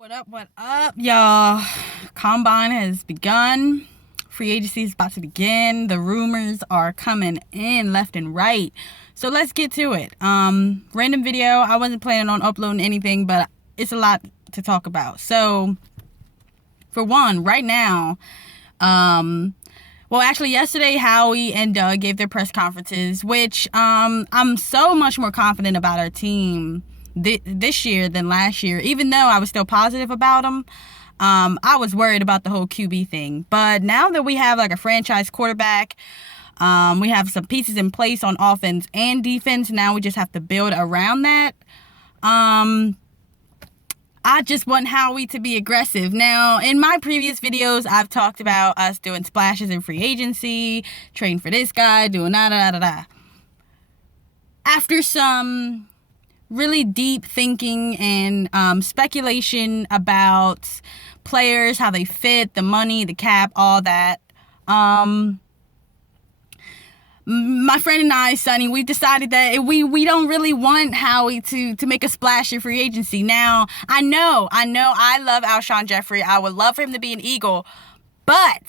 What up, y'all? Combine has begun. Free agency is about to begin. The rumors are coming in left and right. So let's get to it. Random video. I wasn't planning on uploading anything, but it's a lot to talk about. So, for one, right now, yesterday, Howie and Doug gave their press conferences, which I'm so much more confident about our team this year than last year, even though I was still positive about them. I was worried about the whole QB thing, but now that we have like a franchise quarterback, we have some pieces in place on offense and defense. Now we just have to build around that. I just want Howie to be aggressive. Now, in my previous videos, I've talked about us doing splashes in free agency, trading for this guy, doing da-da-da-da-da. After some really deep thinking and speculation about players, how they fit, the money, the cap, all that. My friend and I, Sonny, we decided that we don't really want Howie to make a splash in free agency. Now, I know I love Alshon Jeffrey. I would love for him to be an Eagle, but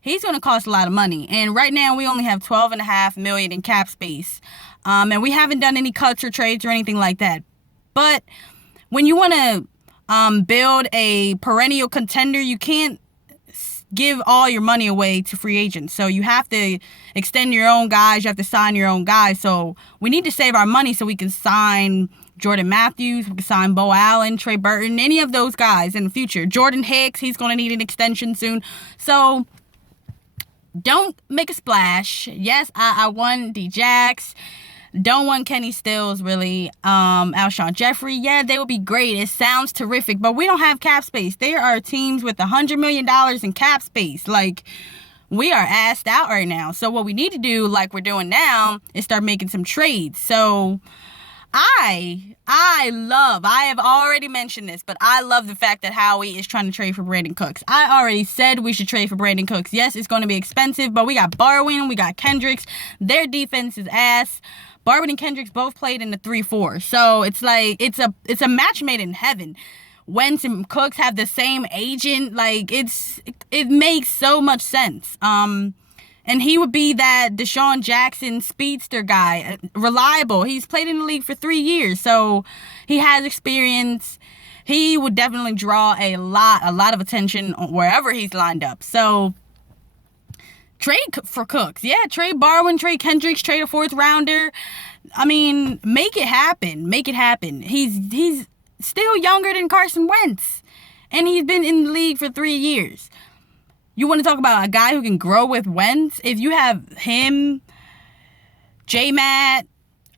he's going to cost a lot of money. And right now we only have $12.5 million in cap space. And we haven't done any cuts or trades or anything like that. But when you want to build a perennial contender, you can't give all your money away to free agents. So you have to extend your own guys. You have to sign your own guys. So we need to save our money so we can sign Jordan Matthews. We can sign Bo Allen, Trey Burton, any of those guys in the future. Jordan Hicks, he's going to need an extension soon. So don't make a splash. Yes, I want D-Jax. Don't want Kenny Stills, really. Alshon Jeffrey, yeah, they would be great. It sounds terrific, but we don't have cap space. There are teams with $100 million in cap space. Like, we are assed out right now. So what we need to do, like we're doing now, is start making some trades. So I have already mentioned this, but I love the fact that Howie is trying to trade for Brandin Cooks. I already said we should trade for Brandin Cooks. Yes, it's going to be expensive, but we got Barwin, we got Kendricks. Their defense is ass. Barwin and Kendricks both played in the 3-4. So it's like, it's a match made in heaven. Wentz and Cooks have the same agent. Like, it makes so much sense. And he would be that Deshaun Jackson speedster guy, reliable. He's played in the league for 3 years, so he has experience. He would definitely draw a lot of attention wherever he's lined up. So trade for Cooks. Yeah, trade Barwin, trade Kendricks, trade a 4th rounder. I mean, make it happen. Make it happen. He's still younger than Carson Wentz, and he's been in the league for 3 years. You want to talk about a guy who can grow with Wentz? If you have him, J-Matt,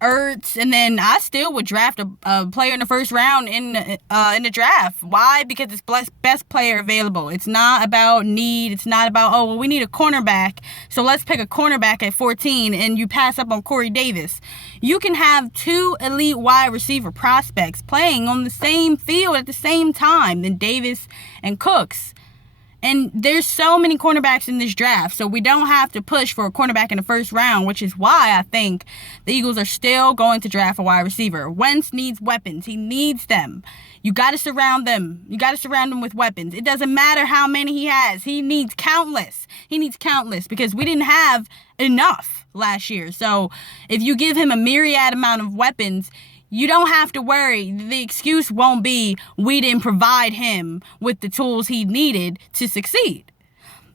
Ertz, and then I still would draft a player in the 1st round in the draft. Why? Because it's best player available. It's not about need. It's not about, oh, well, we need a cornerback, so let's pick a cornerback at 14, and you pass up on Corey Davis. You can have 2 elite wide receiver prospects playing on the same field at the same time than Davis and Cooks. And there's so many cornerbacks in this draft, so we don't have to push for a cornerback in the 1st round, which is why I think the Eagles are still going to draft a wide receiver. Wentz needs weapons. He needs them. You got to surround them. You got to surround them with weapons. It doesn't matter how many he has. He needs countless. He needs countless because we didn't have enough last year. So if you give him a myriad amount of weapons, you don't have to worry. The excuse won't be we didn't provide him with the tools he needed to succeed.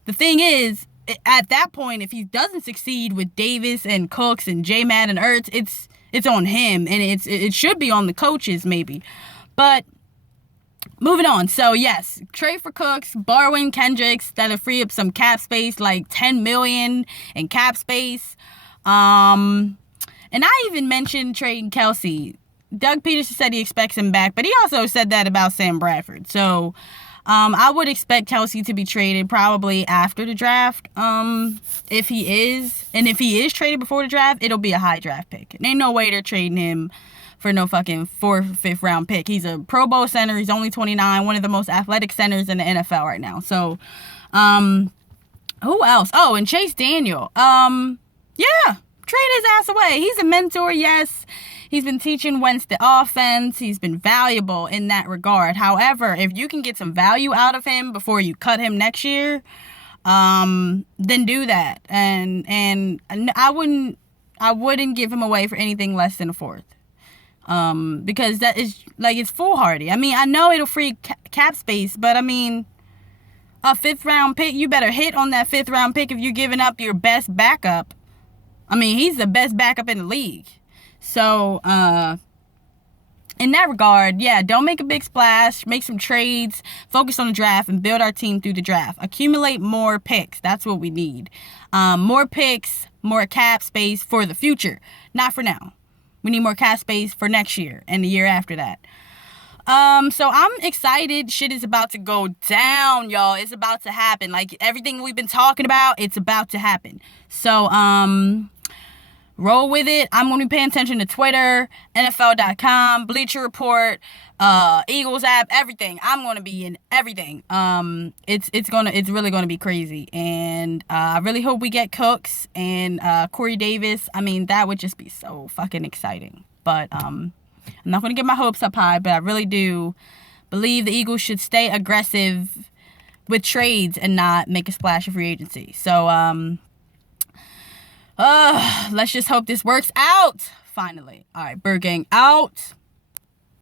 The thing is, at that point, if he doesn't succeed with Davis and Cooks and J-Matt and Ertz, it's on him, and it should be on the coaches maybe. But moving on. So yes, trade for Cooks, Barwin, Kendricks, that'll free up some cap space, like $10 million in cap space. And I even mentioned trading Kelce. Doug Peterson said he expects him back, but he also said that about Sam Bradford. So I would expect Kelce to be traded probably after the draft. If he is, and if he is traded before the draft, it'll be a high draft pick. And ain't no way they're trading him for no fucking 4th, 5th round pick. He's a Pro Bowl center. He's only 29, one of the most athletic centers in the NFL right now. So, who else? Oh, and Chase Daniel. Yeah, trade his ass away. He's a mentor, yes. He's been teaching Wentz the offense. He's been valuable in that regard. However, if you can get some value out of him before you cut him next year, then do that. And I wouldn't give him away for anything less than a fourth. Because that is, like, it's foolhardy. I mean, I know it'll free cap space, but I mean, a 5th round pick, you better hit on that 5th round pick if you're giving up your best backup. I mean, he's the best backup in the league. So, in that regard, yeah, don't make a big splash. Make some trades. Focus on the draft and build our team through the draft. Accumulate more picks. That's what we need. More picks, more cap space for the future. Not for now. We need more cap space for next year and the year after that. So I'm excited. Shit is about to go down, y'all. It's about to happen. Like, everything we've been talking about, it's about to happen. So, roll with it. I'm going to be paying attention to Twitter, NFL.com, Bleacher Report, Eagles app, everything. I'm going to be in everything. It's really going to be crazy. And, I really hope we get Cooks and, Corey Davis. I mean, that would just be so fucking exciting. But, I'm not going to get my hopes up high, but I really do believe the Eagles should stay aggressive with trades and not make a splash of free agency. So, let's just hope this works out, finally. All right, Bird Gang out.